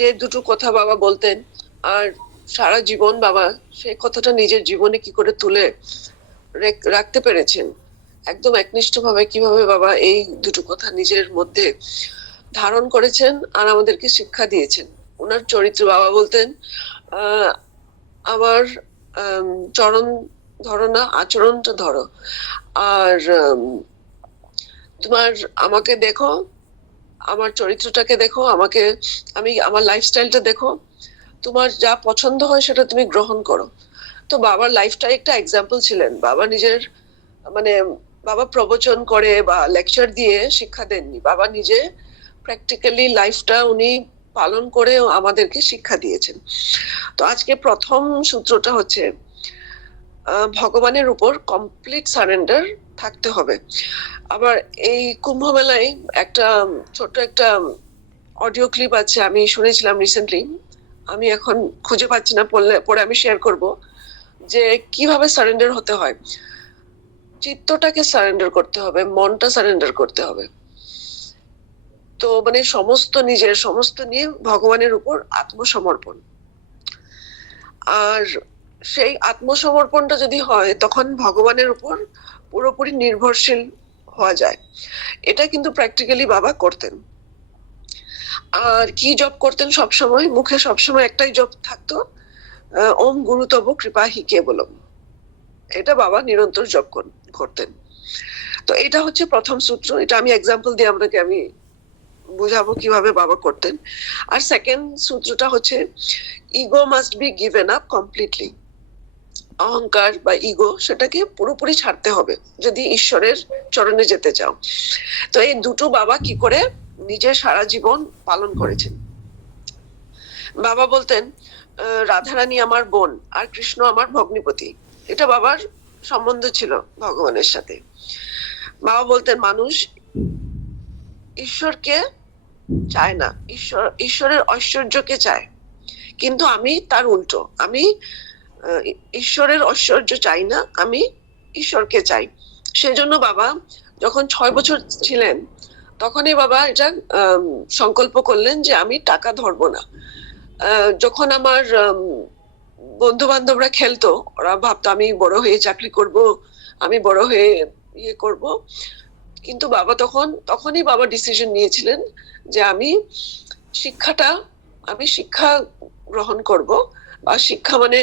যে দুটো কথা বাবা বলতেন, আর সারা জীবন বাবা সেই কথাটা নিজের জীবনে কি করে তুলে রাখতে পেরেছেন, একদম একনিষ্ঠভাবে কিভাবে বাবা এই দুটো কথা নিজের মধ্যে ধারণ করেছেন আর আমাদেরকে শিক্ষা দিয়েছেন। ওনার চরিত্র, বাবা বলতেন আমার চরণ ধরো না, আচরণটা ধরো, আর তোমার আমাকে দেখো, আমার চরিত্রটাকে দেখো, আমাকে আমি আমার লাইফস্টাইলটা দেখো, তোমার যা পছন্দ হয় সেটা তুমি গ্রহণ করো। তো বাবার লাইফটা একটা এক্সাম্পল ছিলেন। বাবা নিজের মানে বাবা প্রবচন করে বা লেকচার দিয়ে শিক্ষা দেননি, বাবা নিজে প্র্যাকটিক্যালি লাইফটা উনি পালন করে আমাদেরকে শিক্ষা দিয়েছেন। তো আজকে প্রথম সূত্রটা হচ্ছে ভগবানের উপর কমপ্লিট সারেন্ডার থাকতে হবে। আবার এই কুম্ভ মেলায় একটা ছোট্ট একটা অডিও ক্লিপ আছে, আমি শুনেছিলাম রিসেন্টলি, আমি এখন খুঁজে পাচ্ছি না, পরে আমি শেয়ার করব যে কিভাবে সারেন্ডার হতে হয়। চিত্তটাকে সারেন্ডার করতে হবে, মনটা সারেন্ডার করতে হবে। তো মানে নিজের সমস্ত নিয়ে ভগবানের উপর আত্মসমর্পণ। আর সেই আত্মসমর্পণটা যদি হয় তখন ভগবানের উপর পুরোপুরি নির্ভরশীল হওয়া যায়। এটা কিন্তু প্র্যাকটিক্যালি বাবা করতেন। আর কি জপ করতেন? সবসময় মুখে সবসময় একটাই জপ থাকতো, ওম গুরুতব কৃপা হি কেবলম। এটা বাবা নিরন্তর জপ করতেন। তো এটা হচ্ছে প্রথম সূত্র। এটা আমি এক্সাম্পল দিয়ে আপনাকে আমি বুঝাবো কিভাবে বাবা করতেন। আর সেকেন্ড সূত্রটা হচ্ছে ego must be given up completely. অহংকার বা ইগো সেটাকে পুরোপুরি ছাড়তে হবে যদি ঈশ্বরের চরণে যেতে চাও। তো এই দুটো বাবা কি করে নিজের সারা জীবন পালন করেছেন। বাবা বলতেন রাধারানী আমার বোন আর কৃষ্ণ আমার ভগ্নিপতি। এটা বাবার সম্বন্ধ ছিল ভগবানের সাথে। বাবা বলতেন মানুষ ঈশ্বরকে চায় না, ঈশ্বরের ঐশ্বর্যকে চায়, কিন্তু আমি তার উল্টো। আমি ঈশ্বরের ঐশ্বর্য চাই না, আমি ঈশ্বরকে চাই। সেজন্য বাবা যখন 6 বছর ছিলেন তখনই বাবা এটা সংকল্প করলেন যে আমি টাকা ধরবো না। যখন আমার বন্ধু বান্ধবরা খেলতো, ওরা ভাবতো আমি বড় হয়ে চাকরি করব, আমি বড় হয়ে ইয়ে করব, কিন্তু বাবা তখনই বাবা ডিসিশন নিয়েছিলেন যে আমি শিক্ষা গ্রহণ করব, বা শিক্ষা মানে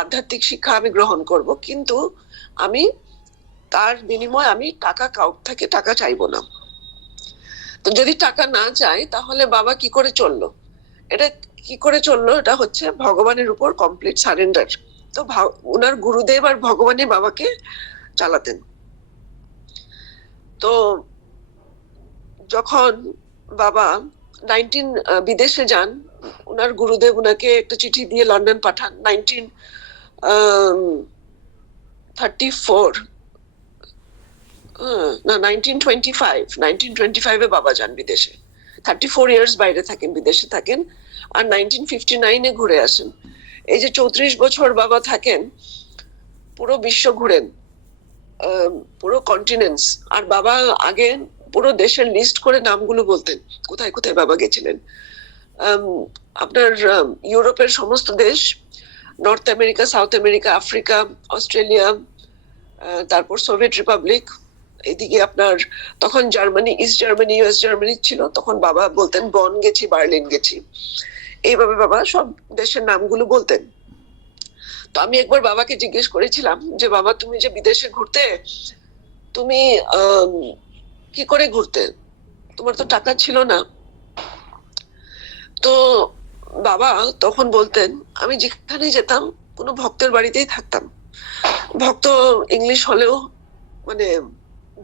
আধ্যাত্মিক শিক্ষা আমি গ্রহণ করব, কিন্তু আমি তার বিনিময়ে আমি কাউর থেকে টাকা চাইবো না। তো যদি টাকা না চাই তাহলে বাবা কি করে চললো? এটা হচ্ছে ভগবানের উপর কমপ্লিট সারেন্ডার। তো ওনার গুরুদেব আর ভগবানই বাবাকে চালাতেন। তো যখন বাবা বিদেশে যান, ওনার গুরুদেব ওনাকে একটা চিঠি দিয়ে লন্ডন পাঠান 1925 বাবা যান বিদেশে। 34 ইয়ার্স বাইরে থাকেন, বিদেশে থাকেন, আর 1959 ঘুরে আসেন। এই যে 34 বছর বাবা থাকেন, পুরো বিশ্ব ঘুরেন, পুরো কন্টিনেন্টস। আর বাবা আগে পুরো দেশের লিস্ট করে নামগুলো বলতেন কোথায় কোথায় বাবা গেছিলেন। আপনার ইউরোপের সমস্ত দেশ, north America, south America, Africa, Australia, তারপর সোভিয়েত রিপাবলিক, এদিকে আপনার তখন Germany, east Germany, US Germany ছিল, তখন বাবা বলতেন বন গেছি, বার্লিন গেছি। এইভাবে বাবা সব দেশের নামগুলো বলতেন। তো আমি একবার বাবাকে জিজ্ঞেস করেছিলাম যে বাবা তুমি যে বিদেশে ঘুরতে, তুমি কি করে ঘুরতে? তোমার তো টাকা ছিল না। তো বাবা তখন বলতেন আমি যেখানে যেতাম কোনো ভক্তের বাড়িতেই থাকতাম। ভক্ত ইংলিশ হলেও মানে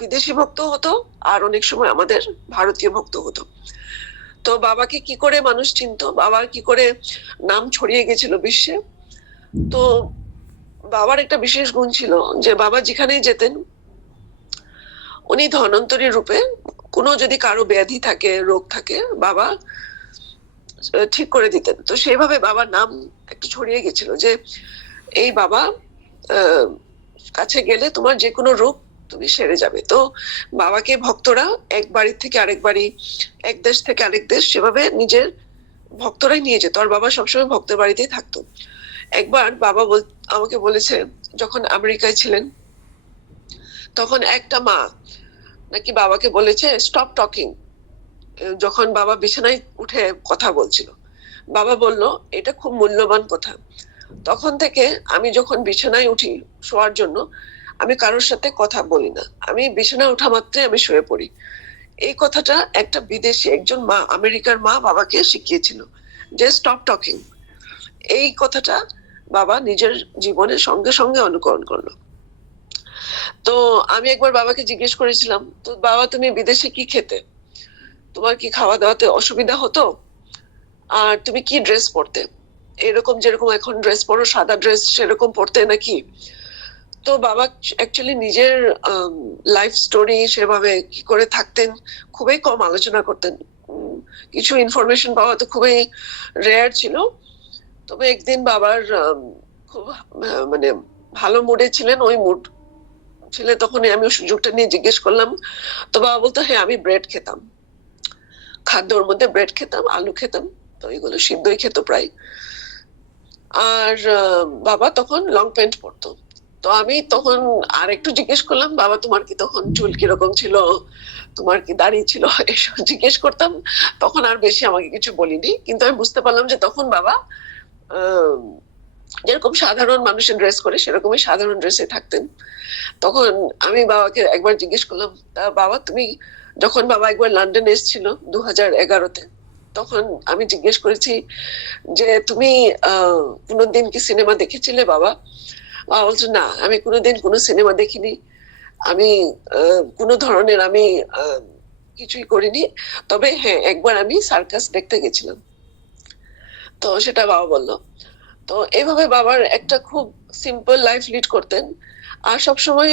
বিদেশি ভক্ত হতো, আর অনেক সময় আমাদের ভারতীয় ভক্ত হতো। তো বাবাকে কি করে মানুষ চিনতো, বাবার কি করে নাম ছড়িয়ে গেছিল বিশ্বে। তো বাবার একটা বিশেষ গুণ ছিল যে বাবা যেখানেই যেতেন উনি ধন্বন্তরী রূপে, কোনো যদি কারো ব্যাধি থাকে, রোগ থাকে, বাবা ঠিক করে দিতেন। তো সেইভাবে বাবার নাম একটু ছড়িয়ে গেছিল যে এই বাবা কাছে গেলে তোমার যে কোনো রোগ তুমি সেরে যাবে। তো বাবাকে ভক্তরা এক বাড়ি থেকে আরেক বাড়ি, এক দেশ থেকে আরেক দেশ, সেভাবে নিজের ভক্তরাই নিয়ে যেত, আর বাবা সবসময় ভক্তের বাড়িতেই থাকতো। একবার বাবা আমাকে বলেছে, যখন আমেরিকায় ছিলেন তখন একটা মা নাকি বাবাকে বলেছে স্টপ টকিং, যখন বাবা বিছানায় উঠে কথা বলছিল। বাবা বলল এটা খুব মূল্যবান কথা। তখন থেকে আমি যখন বিছানায় উঠি শোয়ার জন্য, আমি কারোর সাথে কথা বলি না, আমি বিছানায় ওঠা মাত্রই আমি শুয়ে পড়ি। এই কথাটা একটা বিদেশি একজন মা, আমেরিকার মা বাবাকে শিখিয়েছিল যে স্টপ টকিং। এই কথাটা বাবা নিজের জীবনের সঙ্গে সঙ্গে অনুকরণ করলো। তো আমি একবার বাবাকে জিজ্ঞেস করেছিলাম, তো বাবা তুমি বিদেশে কি খেতে, তোমার কি খাওয়া দাওয়াতে অসুবিধা হতো, আর তুমি কি ড্রেস পরতে, এরকম যেরকম এখন ড্রেস পরো সাদা ড্রেস সেরকম পরতে নাকি? তো বাবা অ্যাকচুয়ালি নিজের লাইফ স্টোরি সেভাবে কি করে থাকতেন খুবই কম আলোচনা করতেন। কিছু ইনফরমেশন পাওয়া তো খুবই রেয়ার ছিল। তবে একদিন বাবার খুব মানে ভালো মুডে ছিলেন, ওই মুড ছিল তখন আমি সুযোগটা নিয়ে জিজ্ঞেস করলাম। তো বাবা বলতো হ্যাঁ আমি ব্রেড খেতাম, খাদ্যর মধ্যে ব্রেড খেতাম, আলু খেতাম, তো এগুলো সিদ্ধই খেত প্রায়। আর বাবা তখন লং প্যান্ট পরতো। তো আমি তখন আর একটু জিজ্ঞেস করলাম, বাবা তোমার কি তখন চুল কিরকম ছিল, তোমার কি দাড়ি ছিল, এসব জিজ্ঞেস করতাম। তখন আর বেশি আমাকে কিছু বলিনি, কিন্তু আমি বুঝতে পারলাম যে তখন বাবা যেরকম সাধারণ মানুষের ড্রেস করে সেরকমই সাধারণ ড্রেসে থাকতেন। তখন আমি বাবাকে একবার জিজ্ঞেস করলাম, বাবা তুমি যখন বাবা একবার লন্ডনে এসেছিল 2011-তে, তখন আমি জিজ্ঞেস করেছি যে তুমি কোনোদিন কি সিনেমা দেখেছিলে বাবা? বাবা বলছে না আমি কোনোদিন কোনো সিনেমা দেখিনি, আমি কোনো ধরনের আমি কিছুই করিনি, তবে হ্যাঁ একবার আমি সার্কাস দেখতে গেছিলাম। তো সেটা বাবা বললো। তো এভাবে বাবার একটা খুব সিম্পল লাইফ লিড করতেন, আর সবসময়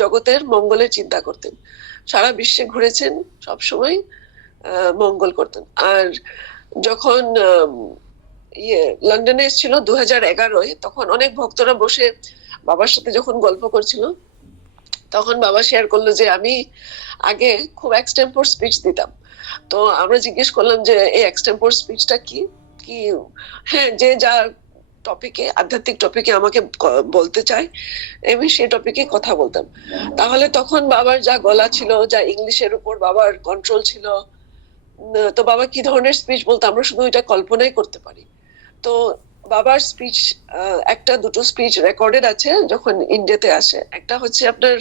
জগতের মঙ্গলের চিন্তা করতেন। সারা বিশ্বে ঘুরেছেন, সবসময় মঙ্গল করতেন। আর যখন লন্ডনে এসেছিল 2011-য়, তখন অনেক ভক্তরা বসে বাবার সাথে যখন গল্প করছিল, তখন বাবা শেয়ার করলো যে আমি আগে খুব এক্সটেম্পোর স্পিচ দিতাম। তো আমরা জিজ্ঞেস করলাম যে এই এক্সটেম্পোর স্পিচটা কি কি হ্যাঁ যে যা টপিকে, আধ্যাত্মিক টপিকে আমাকে বলতে চাই, আমি সেই টপিকে কথা বলতাম। তাহলে তখন বাবার যা গলা ছিল, যা ইংলিশের উপর বাবার কন্ট্রোল ছিল, তো বাবা কি ধরনের স্পিচ বলতো আমরা শুধু এটা কল্পনাই করতে পারি। তো বাবার স্পিচ একটা দুটো স্পিচ রেকর্ডেড আছে যখন ইন্ডিয়াতে আসে। একটা হচ্ছে আপনার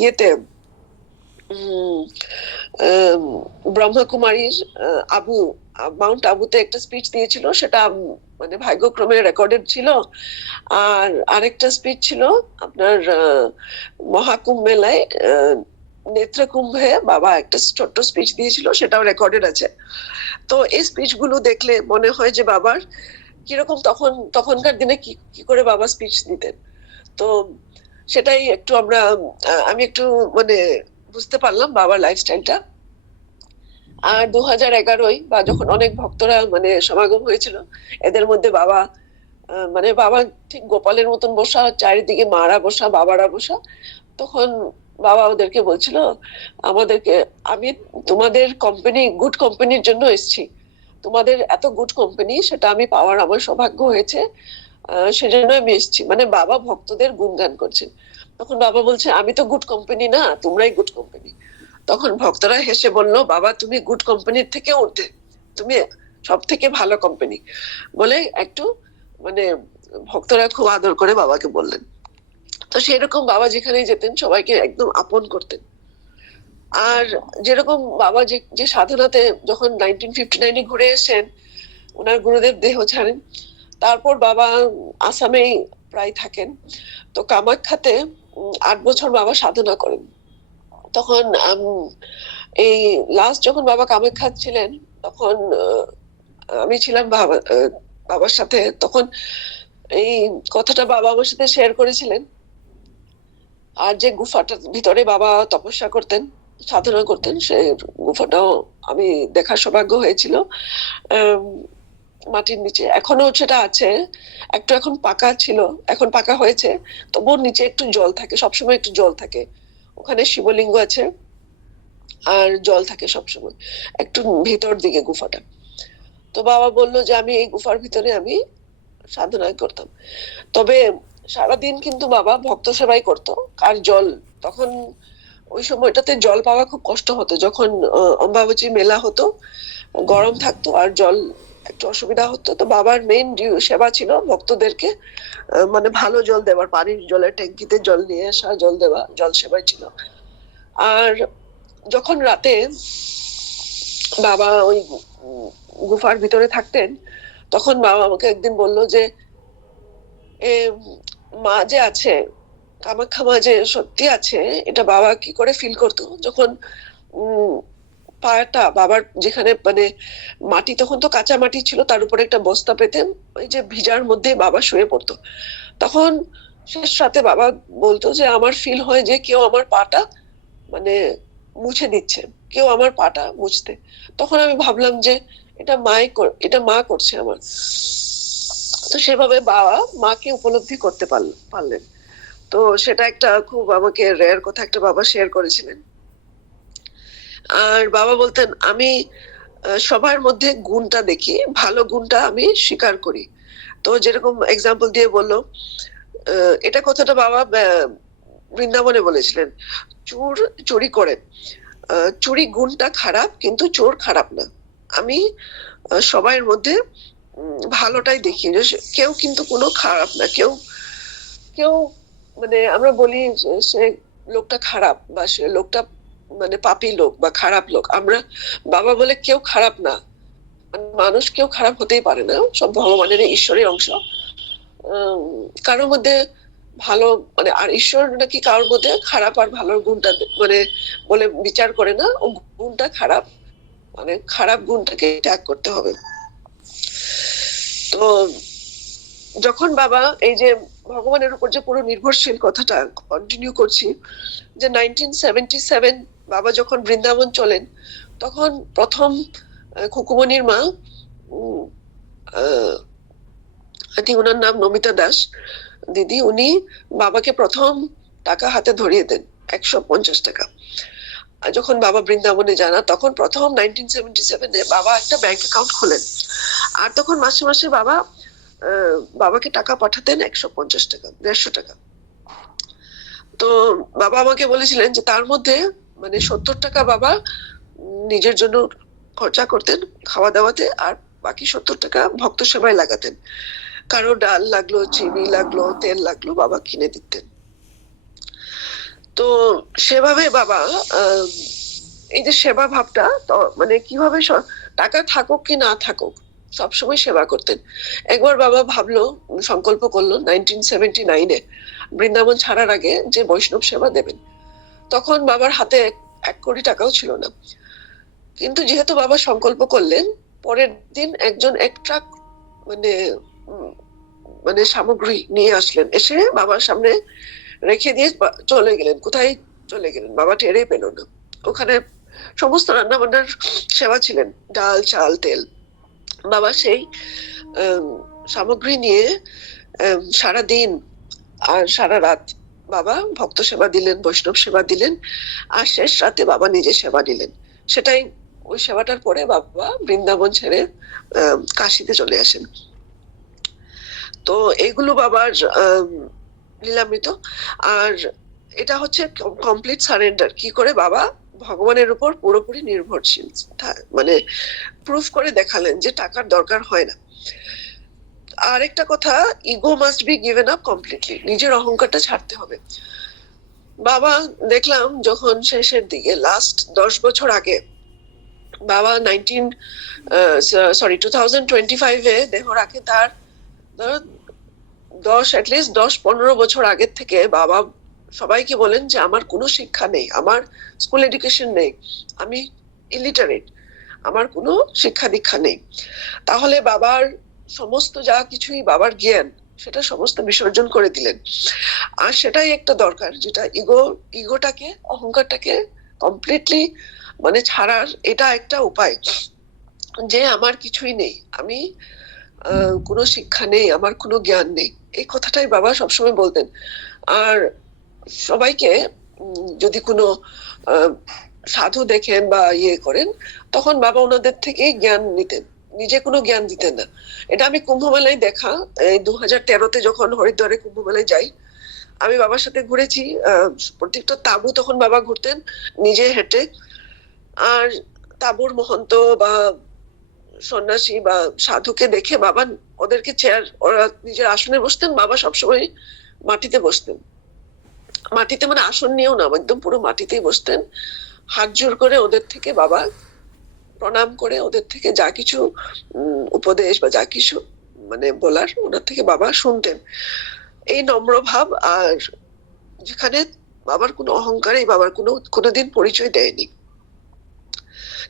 ইয়েতে ব্রহ্মকুমারীর আবু মাউন্ট আবুতে একটা স্পিচ দিয়েছিল, সেটা মানে ভাগ্যক্রমে রেকর্ডেড ছিল। আর আরেকটা স্পিচ ছিল আপনার মহাকুম্ভ মেলায় নেত্রকুম্ভে বাবা একটা ছোট্ট স্পিচ দিয়েছিল, সেটাও রেকর্ডেড আছে। তো এই স্পিচ গুলো দেখলে মনে হয় যে বাবার কিরকম তখনকার দিনে কি করে বাবা স্পিচ দিতেন। তো সেটাই একটু আমি একটু মানে বুঝতে পারলাম বাবার লাইফস্টাইলটা। আর 2011-য় বা যখন অনেক ভক্তরা মানে সমাগম হয়েছিল, এদের মধ্যে বাবা মানে বাবা ঠিক গোপালের মতন বসা, চারিদিকে মারা বসা, বাবারা বসা। তখন বাবা ওদেরকে বলছিল আমাদেরকে, আমি তোমাদের কোম্পানি গুড কোম্পানির জন্য এসেছি, তোমাদের এত গুড কোম্পানি সেটা আমি পাওয়ার আমার সৌভাগ্য হয়েছে, সেজন্য আমি এসেছি। মানে বাবা ভক্তদের গুণগান করছেন। তখন বাবা বলছে আমি তো গুড কোম্পানি না, তোমরাই গুড কোম্পানি। তখন ভক্তরা হেসে বললো বাবা তুমি গুড কোম্পানির থেকে উঠতে, তুমি সব থেকে ভালো কোম্পানি বলে একটু মানে ভক্তরা খুব আদর করে বাবাকে বললেন। তো সেরকম বাবা যেখানেই যেতেন সবাইকে একদম আপন করতেন। আর যেরকম বাবা যে সাধনাতে যখন 1959-এ ঘুরে এসেছেন, ওনার গুরুদেব দেহ ছাড়েন, তারপর বাবা আসামেই প্রায় থাকেন। তো কামাখ্যাতে 8 বছর বাবা সাধনা করেন। তখন এই লাস্ট যখন বাবা কামাখ্যা ছিলেন, তখন আমি ছিলাম বাবার সাথে। তখন এই কথাটা বাবা আমার সাথে শেয়ার করেছিলেন। আর যে গুফাটার ভিতরে বাবা তপস্যা করতেন, সাধনা করতেন, সেই গুফাটাও আমি দেখার সৌভাগ্য হয়েছিল। মাটির নিচে এখনো সেটা আছে, একটু এখন পাকা ছিল, এখন পাকা হয়েছে, তবুও নিচে একটু জল থাকে, সবসময় একটু জল থাকে। ওখানে শিবলিঙ্গ আছে আর জল থাকে সবসময়, একটু ভিতর দিকে গুফাটা। তো বাবা বললো যে আমি এই গুফার ভিতরে আমি সাধনা করতাম। তবে সারাদিন কিন্তু বাবা ভক্ত সেবাই করতো। আর জল, তখন ওই সময়টাতে জল পাওয়া খুব কষ্ট হতো, যখন অম্বাবাচী মেলা হতো, গরম থাকতো আর জল একটু অসুবিধা হতো। তো বাবার মেইন সেবা ছিল ভক্তদেরকে মানে ভালো জল দেওয়ার, পানির জলের ট্যাঙ্কিতে জল নিয়ে আসা, জল দেওয়া, জল সেবাই ছিল। আর যখন রাতে বাবা ওই গুফার ভিতরে থাকতেন, তখন বাবা আমাকে একদিন বললো যে এ মা যে আছে, কামাখ্যা মা যে সত্যি আছে, এটা বাবা কি করে ফিল করতো যখন পাটা বাবার যেখানে মানে মাটি, তখন তো কাঁচা মাটি ছিল, তার উপরে একটা বস্তা পেতেন, ওই যে ভিজার মধ্যে বাবা শুয়ে পড়তো। তখন শেষ রাতে বাবা বলতো যে আমার ফিল হয় যে কেউ আমার পাটা মানে মুছে দিচ্ছে, কেউ আমার পাটা মুছতে। তখন আমি ভাবলাম যে এটা এটা মা করছে আমার। তো সেভাবে বাবা মাকে উপলব্ধি করতে পারলেন। তো সেটা একটা খুব আমাকে রেয়ার কথা একটা বাবা শেয়ার করেছিলেন। আর বাবা বলতেন আমি সবার মধ্যে গুণটা দেখি, ভালো গুণটা আমি স্বীকার করি। তো যেরকম এক্সাম্পল দিয়ে বললো, এটা কথাটা বাবা বৃন্দাবনে বলেছিলেন, চোর চুরি করে, চুরি গুণটা খারাপ কিন্তু চোর খারাপ না। আমি সবার মধ্যে ভালোটাই দেখি, কেউ কিন্তু কোনো খারাপ না, কেউ কেউ মানে আমরা বলি সে লোকটা খারাপ বা সে লোকটা মানে পাপী লোক বা খারাপ লোক, আমরা বাবা বলে কেউ খারাপ না, মানুষ কেউ খারাপ হতেই পারে না, সব ভগবানের ঈশ্বরের অংশ। কারোর মধ্যে ভালো মানে, আর ঈশ্বর নাকি কারোর মধ্যে খারাপ আর ভালোর গুণটা মানে বলে বিচার করে না, ও গুণটা খারাপ, মানে খারাপ গুণটাকে ত্যাগ করতে হবে। তো যখন বাবা এই যে ভগবানের উপর যে পুরো নির্ভরশীল কথাটা কন্টিনিউ করছি, যে 1977 বাবা যখন বৃন্দাবন চলেন, তখন প্রথম খুকুমনির মা, ওনার নাম নমিতা দাস দিদি, উনি বাবাকে প্রথম টাকা হাতে ধরিয়ে দেন, 150 টাকা। যখন বাবা বৃন্দাবনে যান, তখন প্রথম 1977 বাবা একটা ব্যাংক অ্যাকাউন্ট খোলেন। আর তখন মাসে মাসে বাবাকে টাকা পাঠাতেন 150 টাকা, 150 টাকা। তো বাবা আমাকে বলেছিলেন যে তার মধ্যে মানে 70 টাকা বাবা নিজের জন্য খরচা করতেন খাওয়া দাওয়াতে, আর বাকি 70 টাকা ভক্ত সেবায় লাগাতেন। কারো ডাল লাগলো, চিনি লাগলো, তেল লাগলো, বাবা কিনে দিতেন। তো সেভাবে বাবা এই যে সেবা ভাবটা, তো মানে কিভাবে টাকা থাকুক কি না থাকুক সবসময় সেবা করতেন। একবার বাবা ভাবলো, সংকল্প করলো 1979-এ বৃন্দাবন ছাড়ার আগে যে বৈষ্ণব সেবা দেবেন। তখন বাবার হাতে 1 কোটি টাকাও ছিল না, কিন্তু যেহেতু বাবা সংকল্প করলেন, পরের দিন একজন 1 ট্রাক মানে মানে সামগ্রী নিয়ে আসলেন, এসে বাবার সামনে রেখে দিয়ে চলে গেলেন। কোথায় চলে গেলেন বাবা টেরে পেল না। ওখানে সমস্ত রান্না বান্নার সেবা ছিলেন, ডাল, চাল, তেল। বাবা সেই সামগ্রী নিয়ে সারা দিন আর সারা রাত বাবা ভক্ত সেবা দিলেন, বৈষ্ণব সেবা দিলেন, আর শেষ রাতে বাবা নিজে সেবা নিলেন। সেটাই ওই সেবাটার পরে বাবা বৃন্দাবন ছেড়ে কাশিতে চলে আসেন। তো এগুলো বাবার লীলামৃত। আর এটা হচ্ছে কমপ্লিট সারেন্ডার, কি করে বাবা ভগবানের উপর পুরোপুরি নির্ভরশীল, মানে প্রুফ করে দেখালেন যে টাকার দরকার হয় না। আর একটা কথা, ego must be given up completely, নিজের অহংকারটা ছাড়তে হবে। বাবা দেখলাম যখন শেষের দিকে লাস্ট 10 বছর আগে, বাবা 2025-এ দেহ রাখে, তার 10-15 বছর আগের থেকে বাবা সবাইকে বলেন যে আমার কোনো শিক্ষা নেই, আমার স্কুল এডুকেশন নেই, আমি ইলিটারেট, আমার কোনো শিক্ষা দীক্ষা নেই। তাহলে বাবার সমস্ত যা কিছুই বাবার জ্ঞান, সেটা সমস্ত বিসর্জন করে দিলেন। আর সেটাই একটা দরকার, যেটা ইগোটাকে, অহংকারটাকে কমপ্লিটলি মানে ছাড়ার এটা একটা উপায়, যে আমার কিছুই নেই, আমি কোনো শিক্ষা নেই, আমার কোনো জ্ঞান নেই, এই কথাটাই বাবা সবসময় বলতেন। আর সবাইকে যদি কোনো সাধু দেখেন বা ইয়ে করেন, তখন বাবা ওনাদের থেকে জ্ঞান নিতেন, নিজে কোনো জ্ঞান দিতেন না। এটা আমি কুম্ভমেলায় দেখা, এই 2013-তে যখন হরিদ্বারে কুম্ভমেলায় যাই, আমি বাবার সাথে ঘুরেছি। প্রত্যেকটা তাঁবু তখন বাবা ঘুরতেন নিজে হেঁটে। আর তাঁবুর মহন্ত বা সন্ন্যাসী বা সাধুকে দেখে বাবা ওদেরকে চেয়ার, ওরা নিজের আসনে বসতেন, বাবা সবসময় মাটিতে বসতেন। মাটিতে মানে আসন নিয়েও না, একদম পুরো মাটিতেই বসতেন। হাত জোর করে ওদের থেকে বাবা প্রণাম করে ওদের থেকে যা কিছু উপদেশ বা যা কিছু মানে বলার ওনার থেকে বাবা শুনতেন। এই নম্র ভাব, আর যেখানে বাবার কোনো অহংকার, এই বাবার কোনোদিন পরিচয় দেয়নি।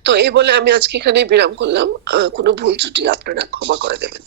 তো এই বলে আমি আজকে এখানে বিরাম করলাম। কোনো ভুল ত্রুটি আপনারা ক্ষমা করে দেবেন।